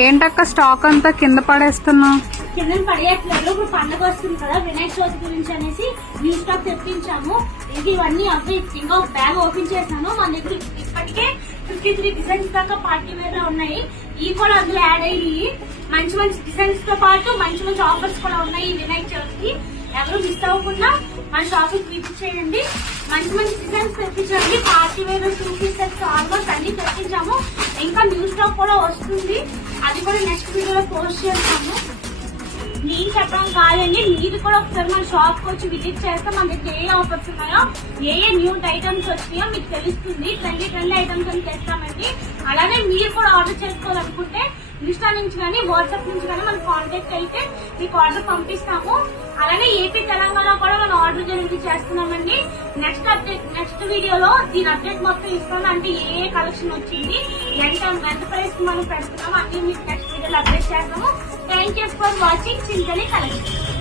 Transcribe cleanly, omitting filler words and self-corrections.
ఏంటక్క స్టాక్ అంతా కింద పడేస్తున్నావు? కింద పడేయట్లేదు. ఇప్పుడు పండుగ వస్తుంది కదా, వినాయక చవితి గురించి అనేసి న్యూ స్టాక్ తెప్పించాము. ఇవన్నీ అవి ఇంకా ఒక బ్యాగ్ ఓపెన్ చేశాను. మన దగ్గర ఇప్పటికే 53 డిజైన్స్ దాకా పార్టీ వేర్ లో ఉన్నాయి. ఇవి కూడా అందులో యాడ్ అయ్యి మంచి మంచి డిజైన్స్ తో పాటు మంచి మంచి ఆఫర్స్ కూడా ఉన్నాయి. ఈ వినాయక చవితికి ఎవరు మిస్ అవ్వకుండా మన షాపింగ్ విజిట్ చేయండి. మంచి మంచి డిజైన్స్ తెప్పించండి. Party wear 2 piece sets almost అన్ని తెప్పించాము. ఇంకా న్యూ స్టాక్ కూడా వస్తుంది, అది కూడా నెక్స్ట్ వీడియోలో పోస్ట్ చేస్తాము. నేను చెప్పడం కాదండి, మీరు కూడా ఒకసారి మన షాప్ కి వచ్చి విజిట్ చేస్తే మన దగ్గర ఏ ఆఫర్స్ ఉన్నాయో, ఏ న్యూ ఐటమ్స్ వచ్చినాయో మీకు తెలుస్తుంది. ట్రెండీ ఐటమ్స్ అని తెస్తామండి. అలానే మీరు కూడా ఆర్డర్ చేసుకోవాలనుకుంటే ఇన్స్టా నుంచి కానీ వాట్సాప్ నుంచి కానీ మనం కాంటాక్ట్ అయితే మీకు ఆర్డర్ పంపిస్తాము. అలానే ఏపీ తెలంగాణ కూడా మనం ఆర్డర్ డెలివరీ చేస్తున్నామండి. నెక్స్ట్ వీడియోలో దీని అప్డేట్ మొత్తం ఇస్తాను. అంటే ఏ కలెక్షన్ వచ్చింది, ఎంత ప్రైస్ మనం పెడుతున్నాము అన్ని మీకు నెక్స్ట్ వీడియోలో అప్డేట్ చేస్తాము. Thank you for watching Chintali collection.